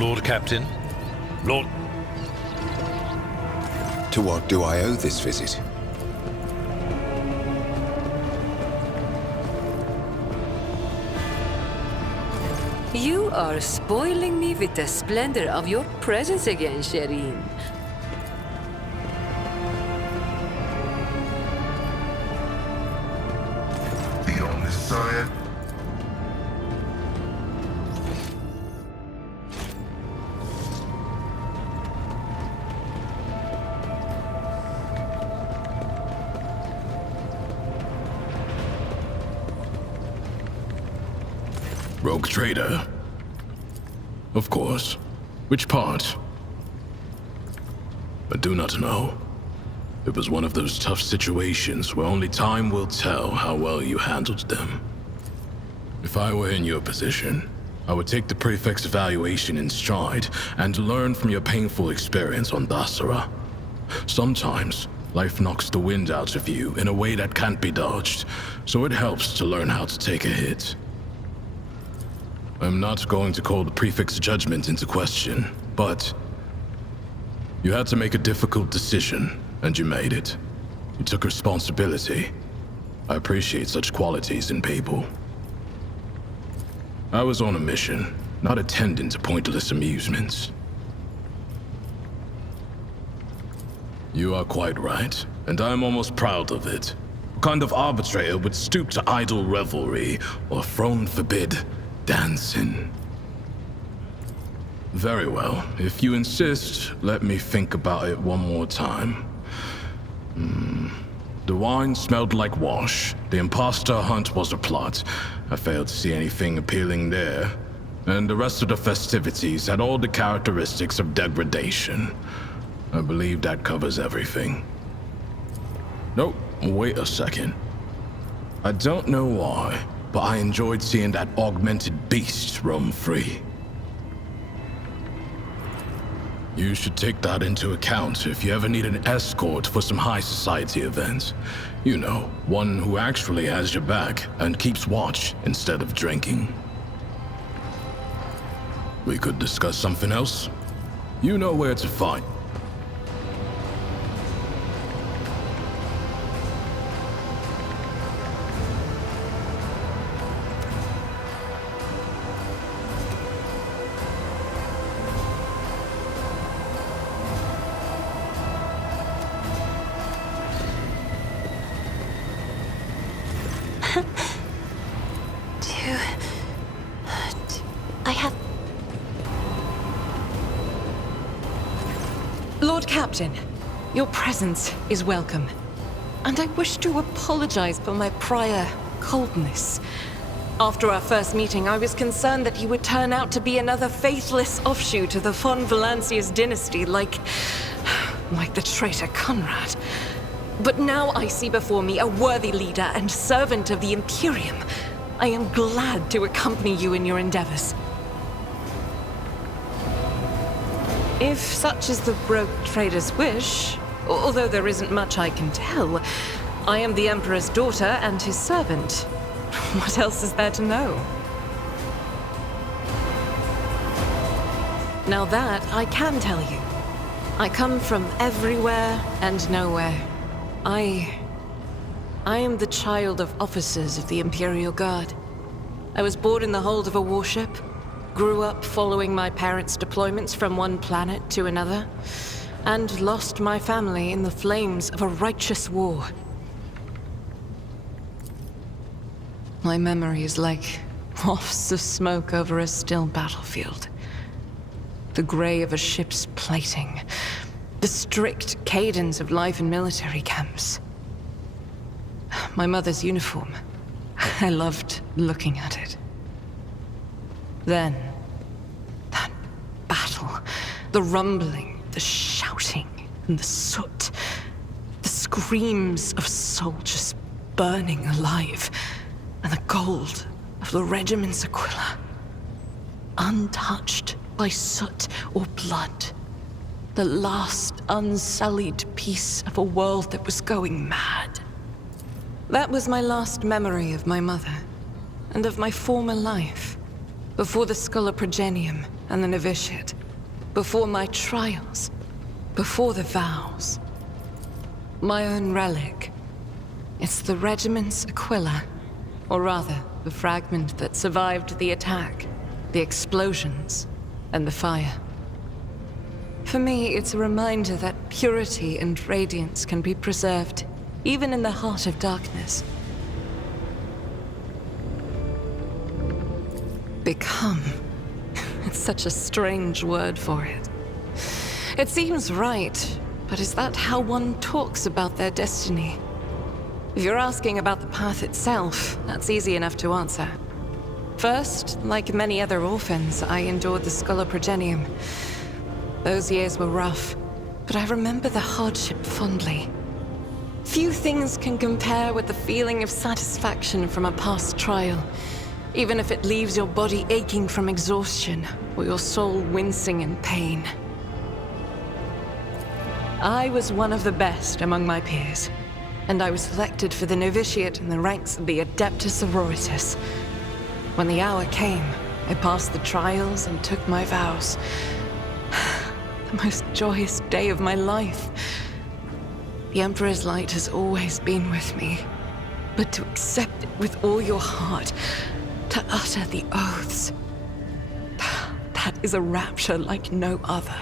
Lord Captain? Lord... To what do I owe this visit? You are spoiling me with the splendor of your presence again, Shireen. Be on this side. Rogue trader? Of course. Which part? I do not know. It was one of those tough situations where only time will tell how well you handled them. If I were in your position, I would take the prefect's evaluation in stride and learn from your painful experience on Dasara. Sometimes, life knocks the wind out of you in a way that can't be dodged, so it helps to learn how to take a hit. I'm not going to call the prefect's judgment into question, but you had to make a difficult decision, and you made it. You took responsibility. I appreciate such qualities in people. I was on a mission, not attending to pointless amusements. You are quite right, and I'm almost proud of it. What kind of arbitrator would stoop to idle revelry, or throne forbid, dancing? Very well. If you insist, let me think about it one more time. The wine smelled like wash. The imposter hunt was a plot. I failed to see anything appealing there. And the rest of the festivities had all the characteristics of degradation. I believe that covers everything. Nope, wait a second. I don't know why, but I enjoyed seeing that augmented beast roam free. You should take that into account if you ever need an escort for some high society events. You know, one who actually has your back and keeps watch instead of drinking. We could discuss something else. You know where to find. I have... Lord Captain, your presence is welcome. And I wish to apologize for my prior coldness. After our first meeting, I was concerned that you would turn out to be another faithless offshoot of the von Valancius dynasty, like the traitor Conrad. But now I see before me a worthy leader and servant of the Imperium. I am glad to accompany you in your endeavors. If such is the rogue trader's wish, although there isn't much I can tell, I am the Emperor's daughter and his servant. What else is there to know? Now that I can tell you. I come from everywhere and nowhere. I am the child of officers of the Imperial Guard. I was born in the hold of a warship, grew up following my parents' deployments from one planet to another, and lost my family in the flames of a righteous war. My memory is like wafts of smoke over a still battlefield. The gray of a ship's plating, the strict cadence of life in military camps. My mother's uniform. I loved looking at it. Then, that battle, the rumbling, the shouting, and the soot, the screams of soldiers burning alive, and the gold of the regiment's Aquila, untouched by soot or blood. The last unsullied piece of a world that was going mad. That was my last memory of my mother, and of my former life, before the Sculla Progenium and the novitiate, before my trials, before the vows. My own relic. It's the regiment's Aquila, or rather, the fragment that survived the attack, the explosions, and the fire. For me, it's a reminder that purity and radiance can be preserved, even in the heart of darkness. Become. It's such a strange word for it. It seems right, but is that how one talks about their destiny? If you're asking about the path itself, that's easy enough to answer. First, like many other orphans, I endured the Sculoprogenium. Those years were rough, but I remember the hardship fondly. Few things can compare with the feeling of satisfaction from a past trial, even if it leaves your body aching from exhaustion or your soul wincing in pain. I was one of the best among my peers, and I was selected for the novitiate in the ranks of the Adeptus Sororitas. When the hour came, I passed the trials and took my vows. The most joyous day of my life. The Emperor's light has always been with me, but to accept it with all your heart, to utter the oaths, that is a rapture like no other.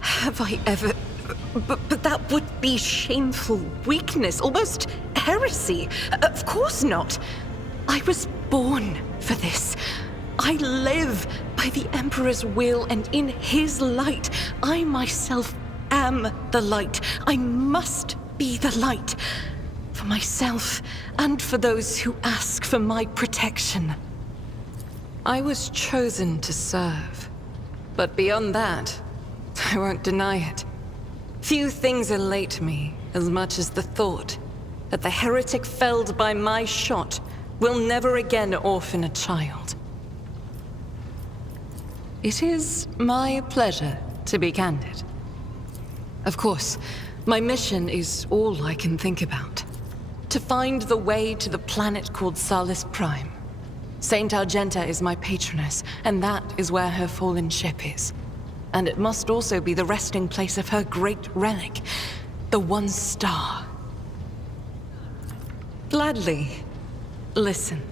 Have I ever... But that would be shameful weakness, almost heresy. Of course not. I was born for this. I live by the Emperor's will, and in his light, I myself am the light. I must be the light. For myself, and for those who ask for my protection. I was chosen to serve. But beyond that, I won't deny it. Few things elate me as much as the thought that the heretic felled by my shot will never again orphan a child. It is my pleasure to be candid. Of course, my mission is all I can think about. To find the way to the planet called Salus Prime. Saint Argenta is my patroness, and that is where her fallen ship is. And it must also be the resting place of her great relic, the One Star. Gladly. Listen.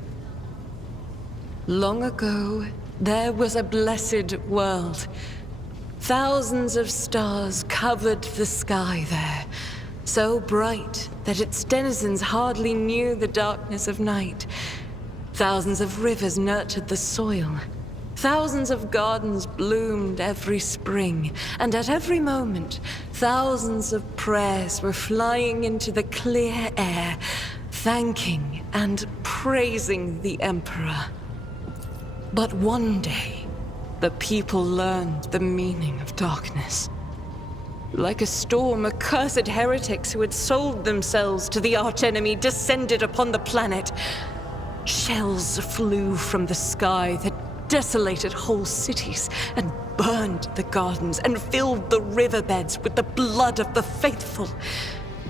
Long ago, there was a blessed world. Thousands of stars covered the sky there, so bright that its denizens hardly knew the darkness of night. Thousands of rivers nurtured the soil. Thousands of gardens bloomed every spring, and at every moment, thousands of prayers were flying into the clear air, thanking and praising the Emperor. But one day, the people learned the meaning of darkness. Like a storm, accursed heretics who had sold themselves to the archenemy descended upon the planet. Shells flew from the sky that desolated whole cities and burned the gardens and filled the riverbeds with the blood of the faithful.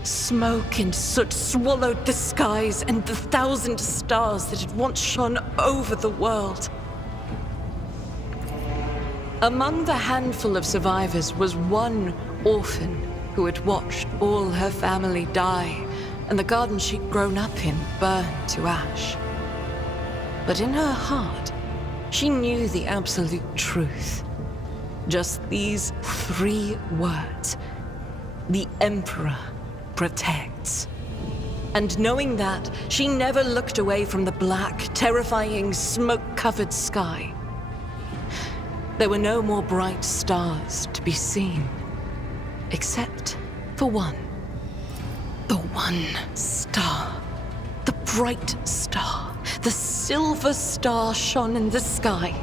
Smoke and soot swallowed the skies and the 1,000 stars that had once shone over the world. Among the handful of survivors was one orphan who had watched all her family die and the garden she'd grown up in burn to ash. But in her heart, she knew the absolute truth. Just these 3 words. The Emperor protects. And knowing that, she never looked away from the black, terrifying, smoke-covered sky. There were no more bright stars to be seen, except for one. The One Star. The bright star. The silver star shone in the sky.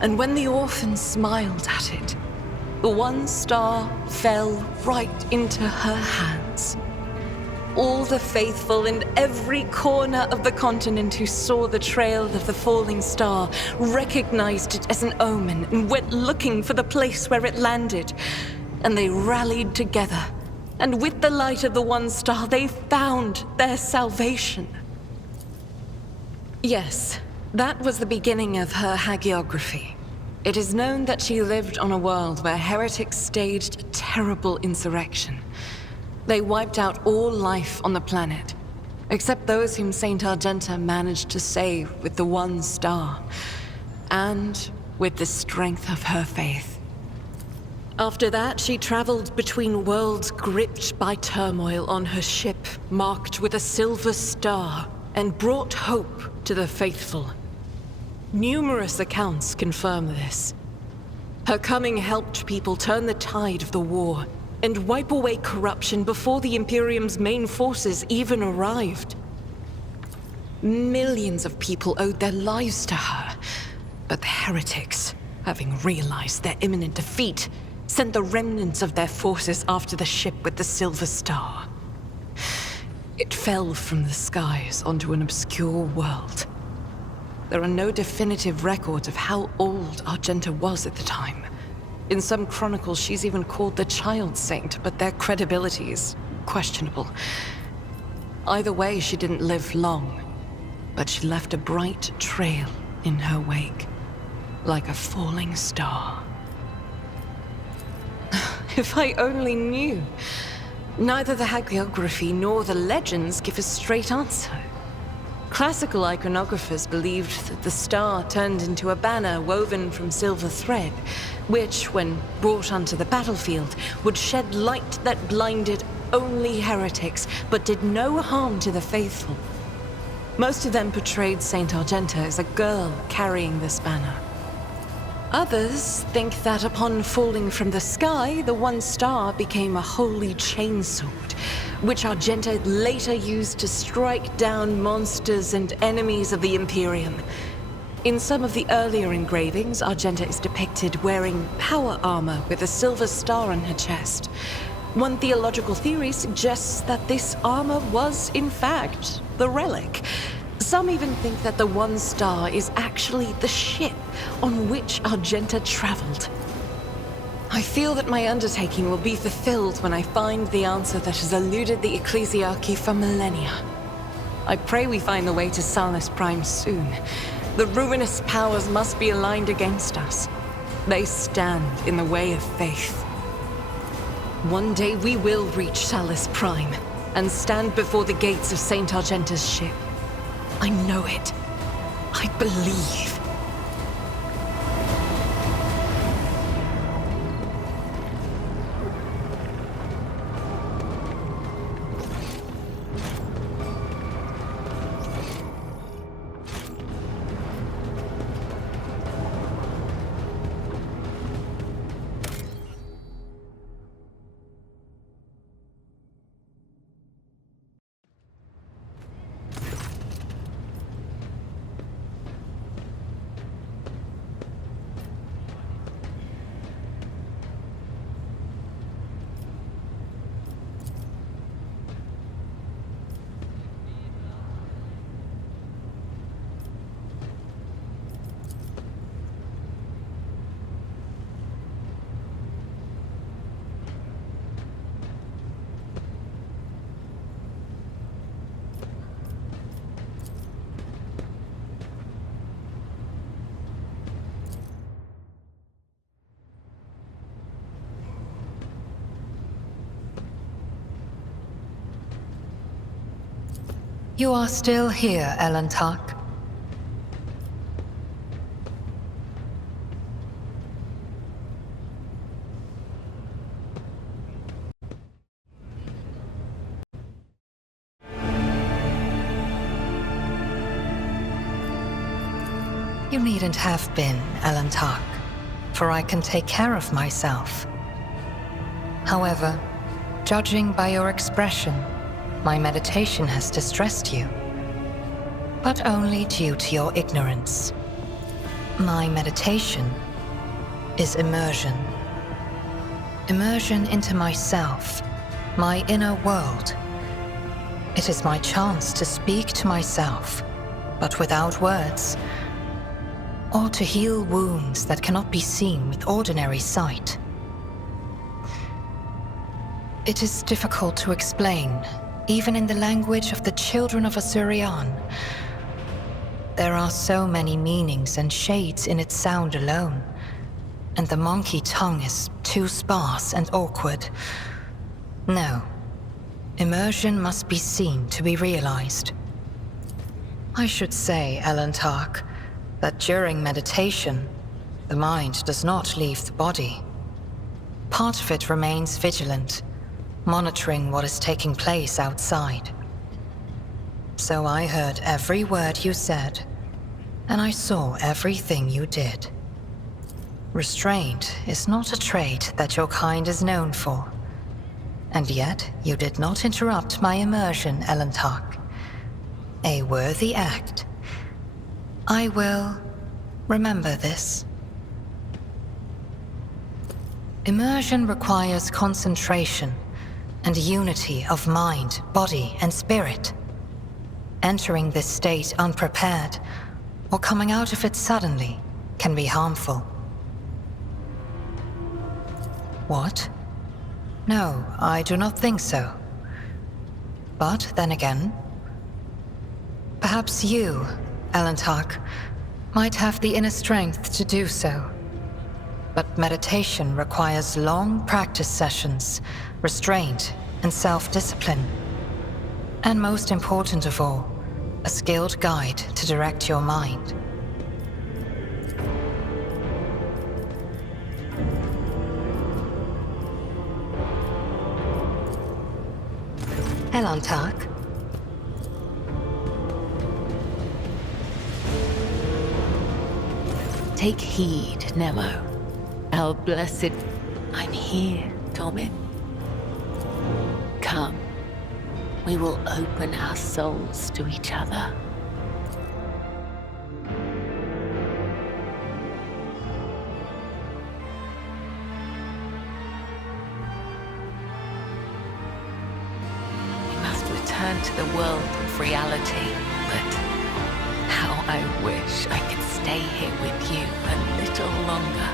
And when the orphan smiled at it, the One Star fell right into her hands. All the faithful in every corner of the continent who saw the trail of the falling star recognized it as an omen and went looking for the place where it landed. And they rallied together. And with the light of the One Star, they found their salvation. Yes, That was the beginning of her hagiography. It is known that she lived on a world where heretics staged a terrible insurrection. They wiped out all life on the planet, except those whom Saint Argenta managed to save with the one star, and with the strength of her faith. After that, she traveled between worlds gripped by turmoil on her ship, marked with a silver star, and brought hope to the faithful. Numerous accounts confirm this. Her coming helped people turn the tide of the war and wipe away corruption before the Imperium's main forces even arrived. Millions of people owed their lives to her, but the heretics, having realized their imminent defeat, sent the remnants of their forces after the ship with the Silver Star. It fell from the skies onto an obscure world. There are no definitive records of how old Argenta was at the time. In some chronicles, she's even called the Child Saint, but their credibility is questionable. Either way, she didn't live long, but she left a bright trail in her wake, like a falling star. If I only knew. Neither the hagiography nor the legends give a straight answer. Classical iconographers believed that the star turned into a banner woven from silver thread, which, when brought onto the battlefield, would shed light that blinded only heretics, but did no harm to the faithful. Most of them portrayed Saint Argenta as a girl carrying this banner. Others think that upon falling from the sky, the one star became a holy chainsword, which Argenta later used to strike down monsters and enemies of the Imperium. In some of the earlier engravings, Argenta is depicted wearing power armor with a silver star on her chest. One theological theory suggests that this armor was, in fact, the relic. Some even think that the one star is actually the ship on which Argenta traveled. I feel that my undertaking will be fulfilled when I find the answer that has eluded the Ecclesiarchy for millennia. I pray we find the way to Salus Prime soon. The ruinous powers must be aligned against us. They stand in the way of faith. One day we will reach Salus Prime and stand before the gates of Saint Argenta's ship. I know it. I believe. You are still here, Elantark. You needn't have been, Elantark, for I can take care of myself. However, judging by your expression, my meditation has distressed you, but only due to your ignorance. My meditation is immersion. Immersion into myself, my inner world. It is my chance to speak to myself, but without words, or to heal wounds that cannot be seen with ordinary sight. It is difficult to explain, even in the language of the children of Asurian. There are so many meanings and shades in its sound alone, and the monkey tongue is too sparse and awkward. No. Immersion must be seen to be realized. I should say, Elantark, that during meditation, the mind does not leave the body. Part of it remains vigilant, monitoring what is taking place outside. So I heard every word you said, and I saw everything you did. Restraint is not a trait that your kind is known for. And yet, you did not interrupt my immersion, Elantark. A worthy act. I will remember this. Immersion requires concentration and unity of mind, body, and spirit. Entering this state unprepared, or coming out of it suddenly, can be harmful. What? No, I do not think so. But then again, perhaps you, Elantark, might have the inner strength to do so. But meditation requires long practice sessions, restraint, and self-discipline. And most important of all, a skilled guide to direct your mind. Elantark? Take heed, Nemo. Our blessed... I'm here, Tommen. Come. We will open our souls to each other. We must return to the world of reality, but how I wish I could stay here with you a little longer.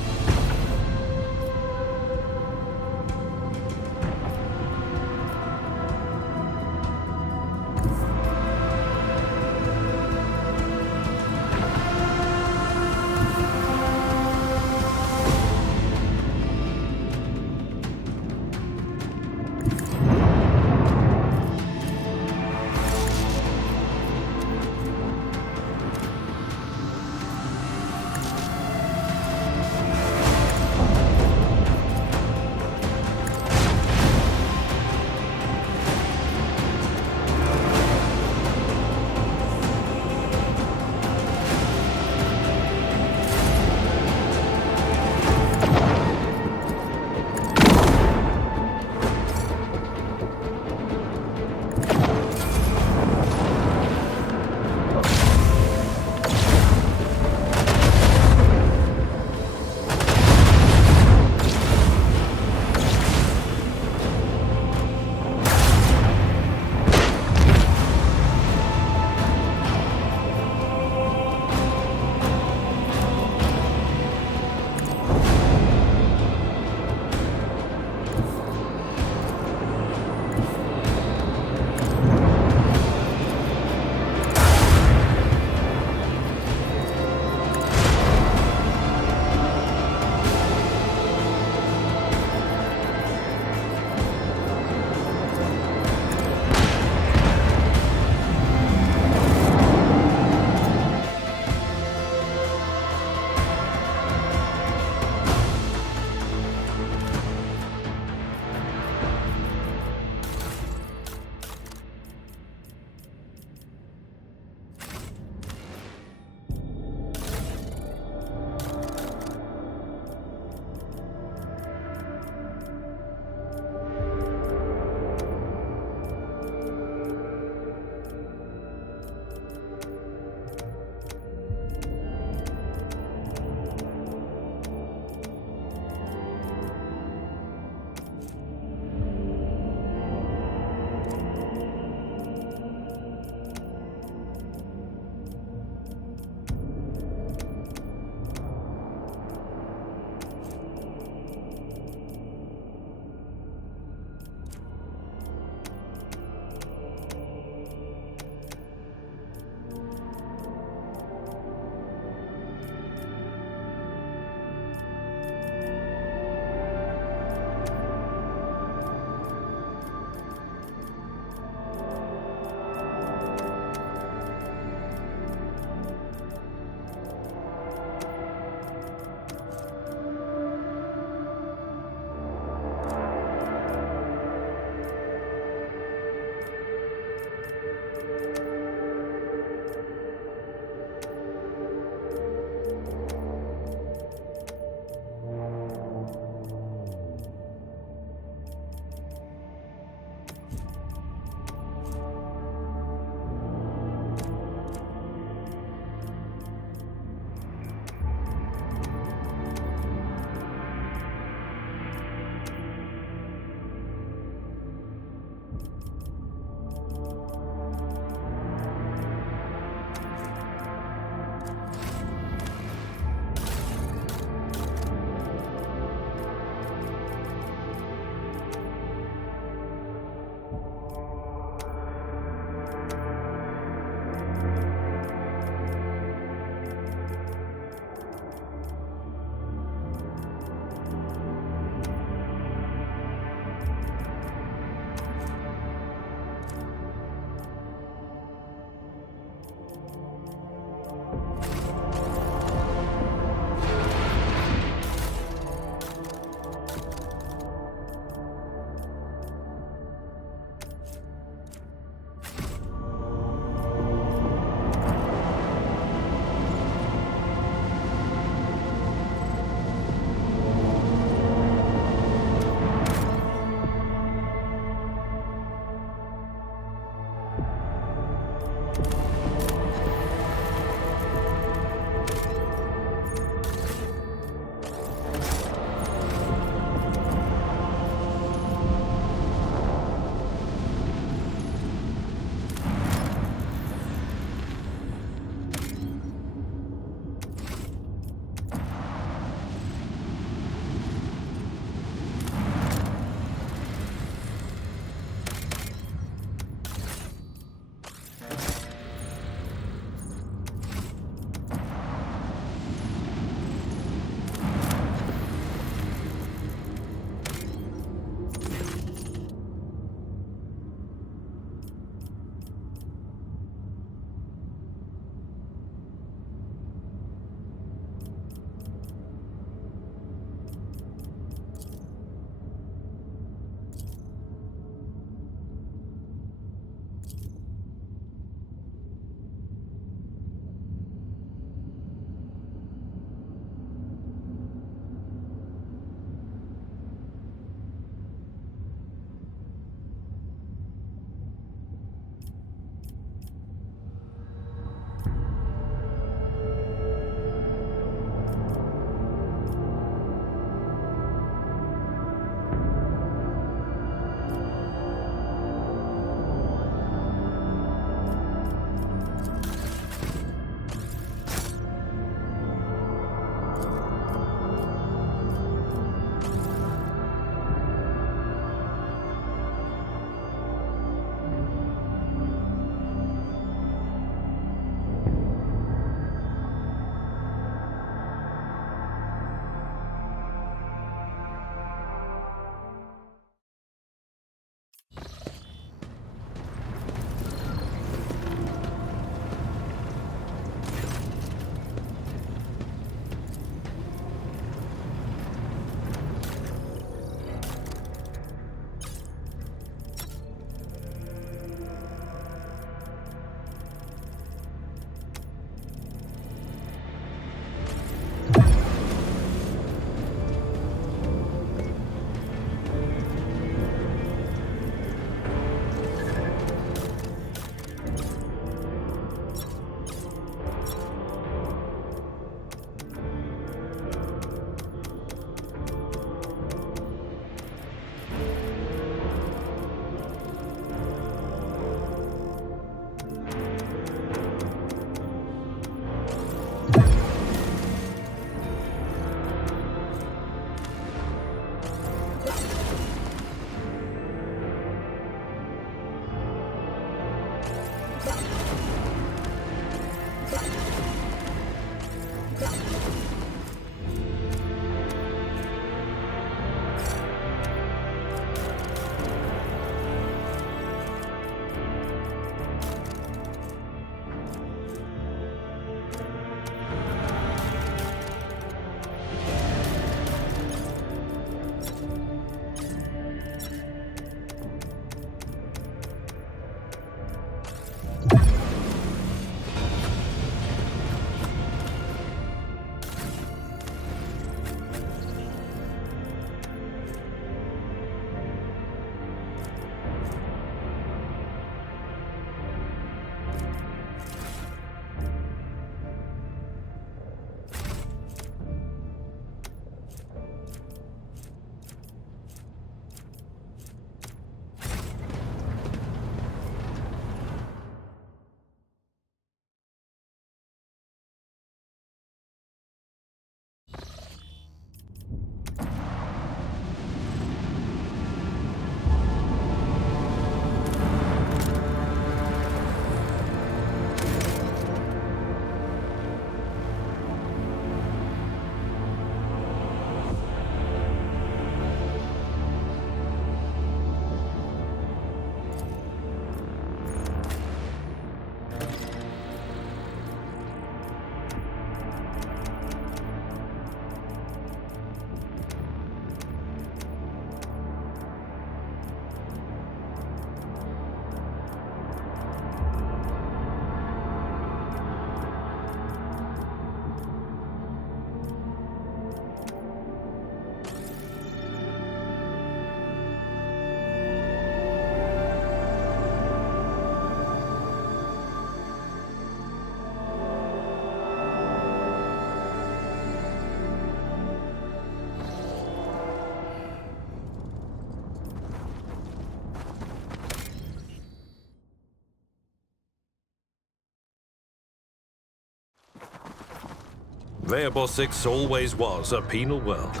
Veabor 6 always was a penal world.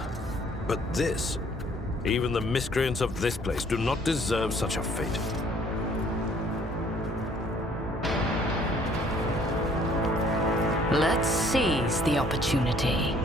But this, even the miscreants of this place do not deserve such a fate. Let's seize the opportunity.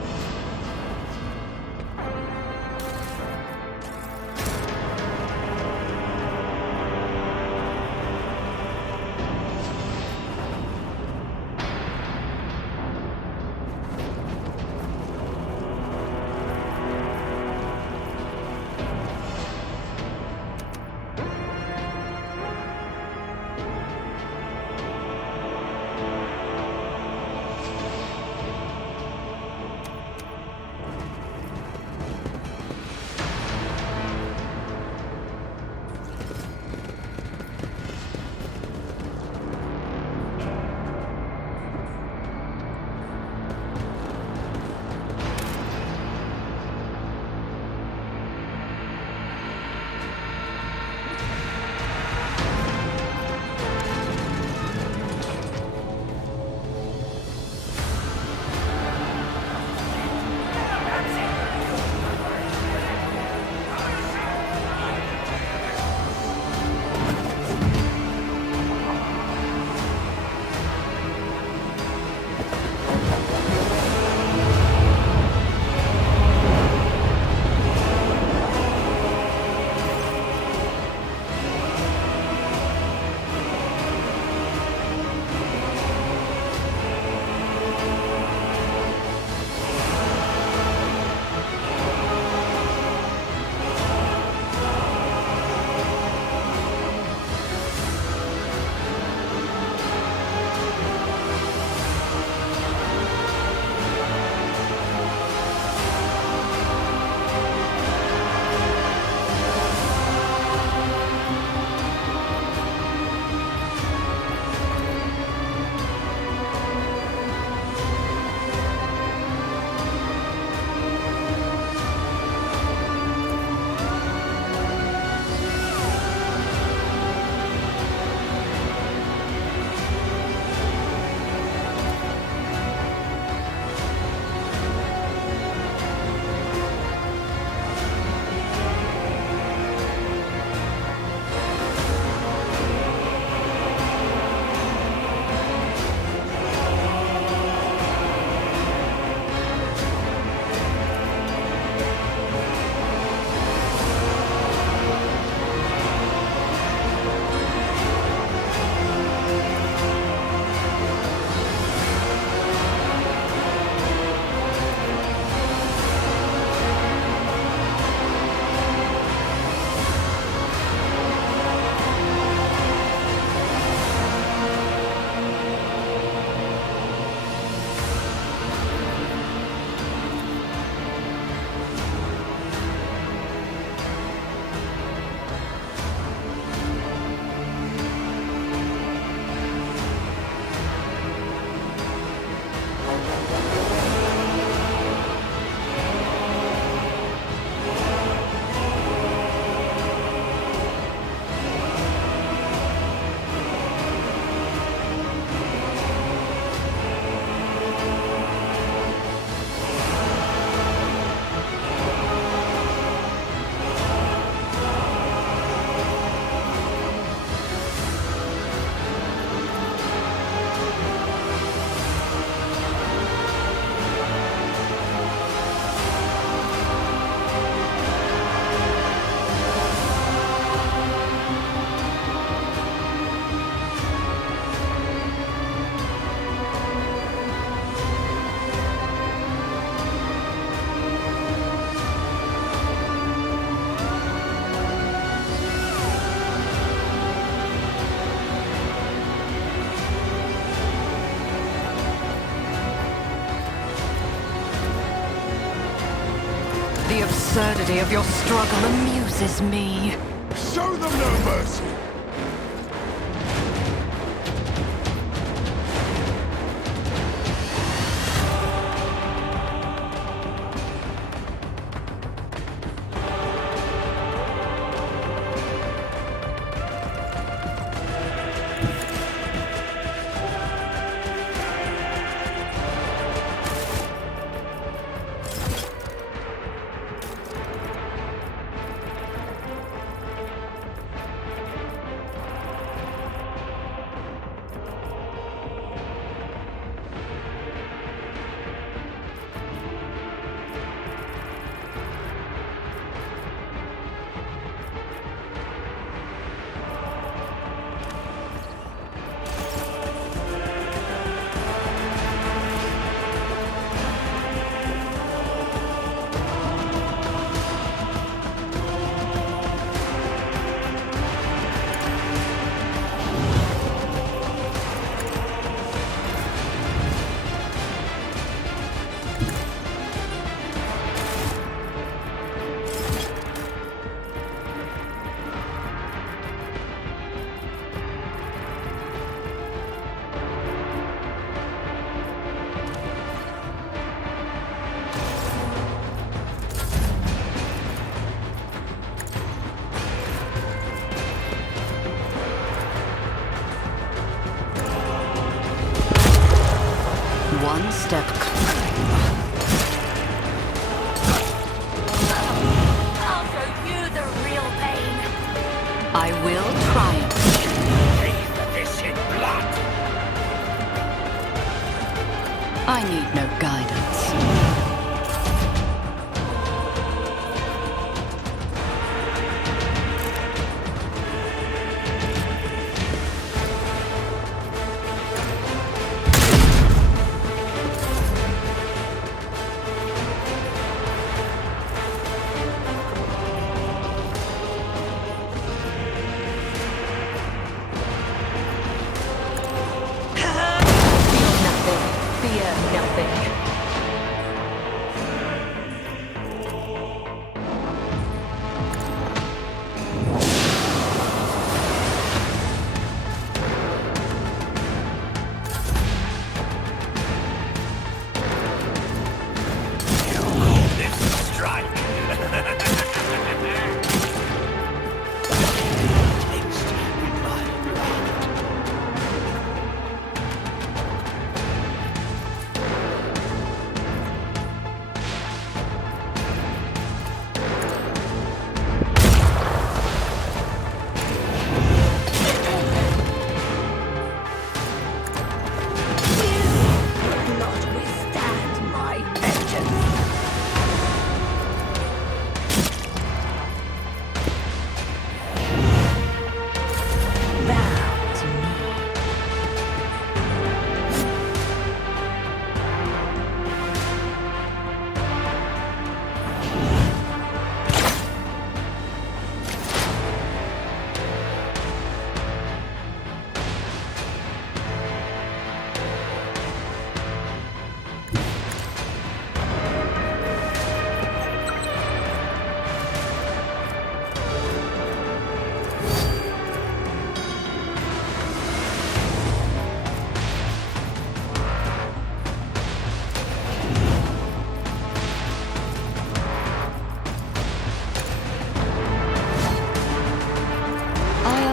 The absurdity of your struggle amuses me. Show them no mercy! step closer. I'll show you the real pain. I will triumph. Pay for this in blood. I need no guidance.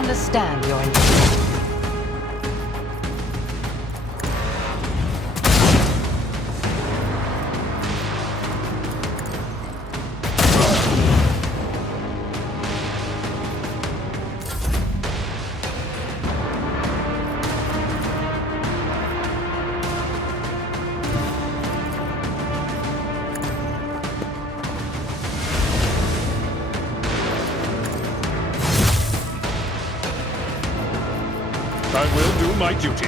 Understand your intention. I will do my duty.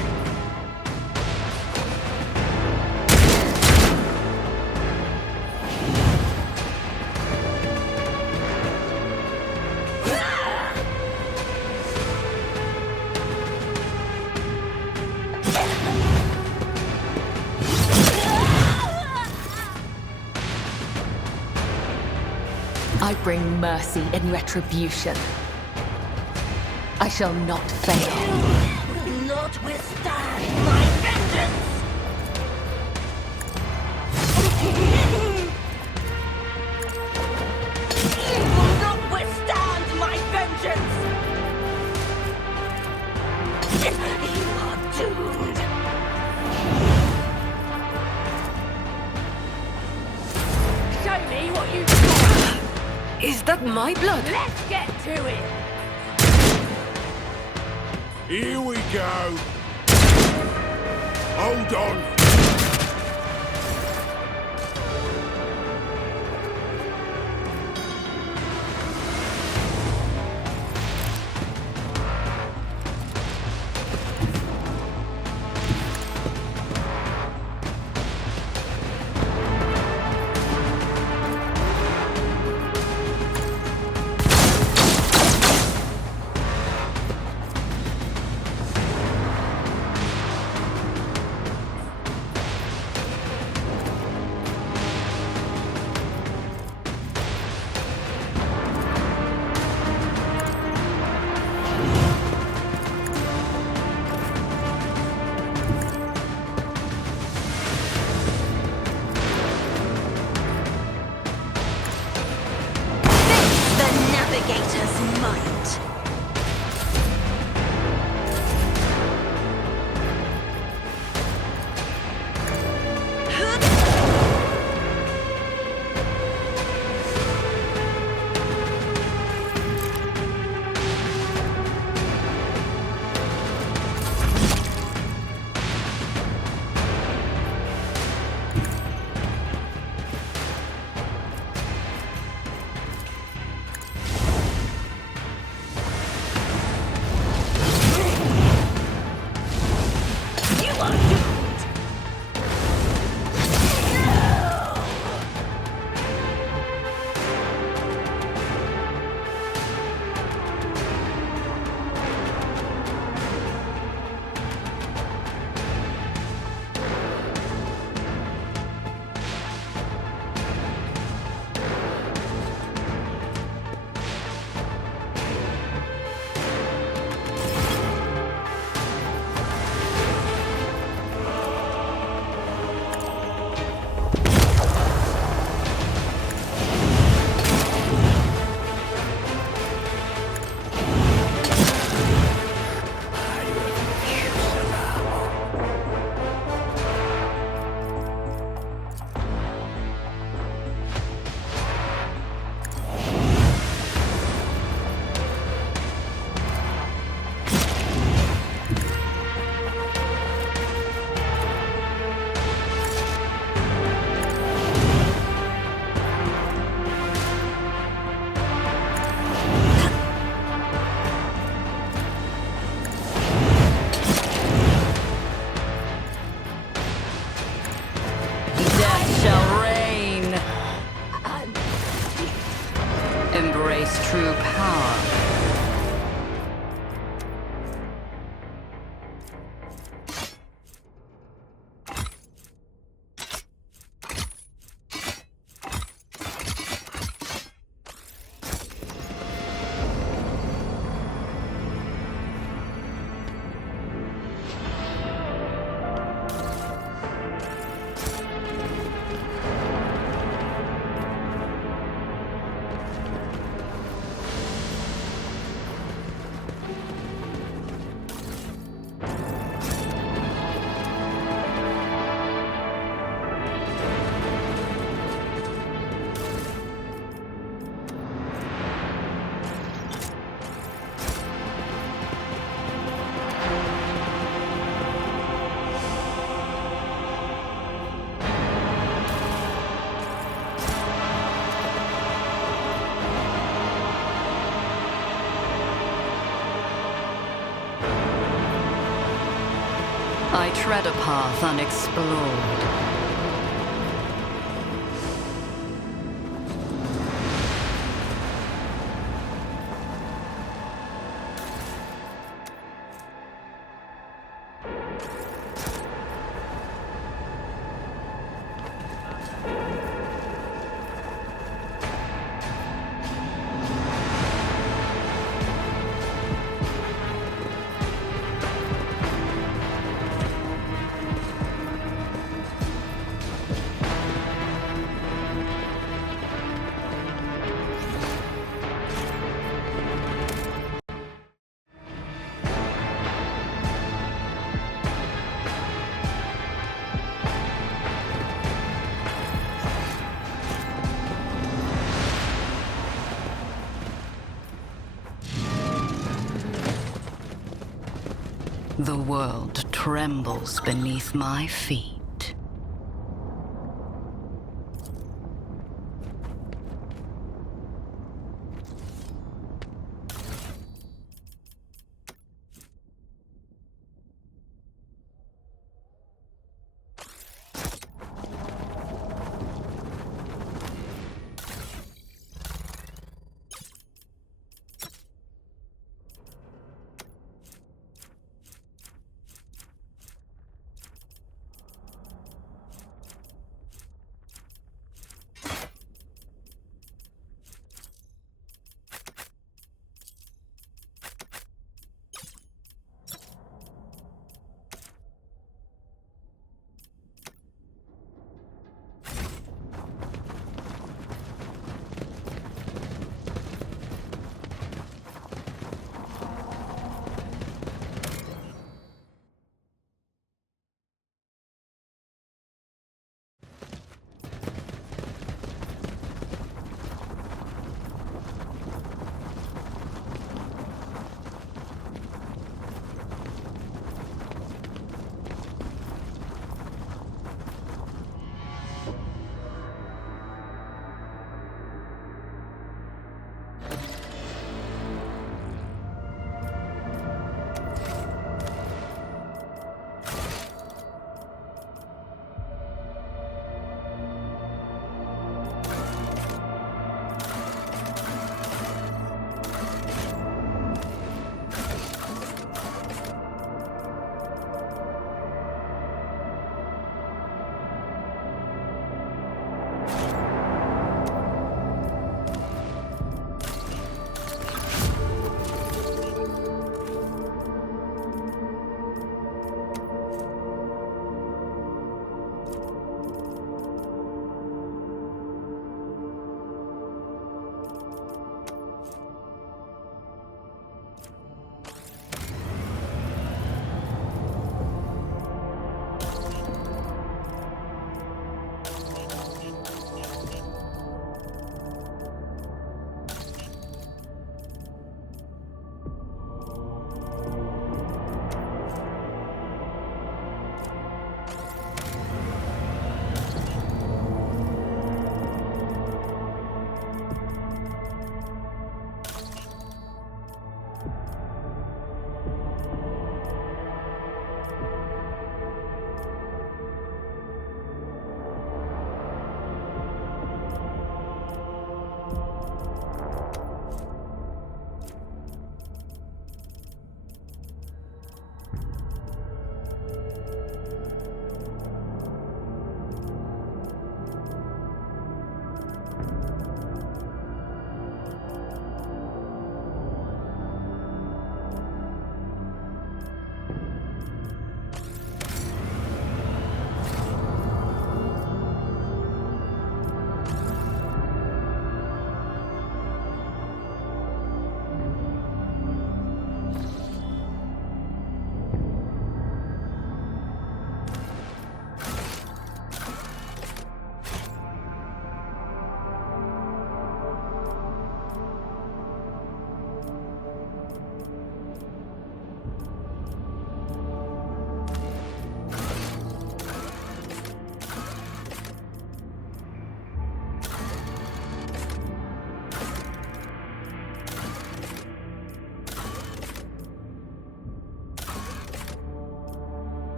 I bring mercy in retribution. I shall not fail. Will not withstand my vengeance! You will not withstand my vengeance! You are doomed! Show me what you've got! Is that my blood? Let's get to it! Here we go. Hold on. true power. I tread a path unexplored. The world trembles beneath my feet.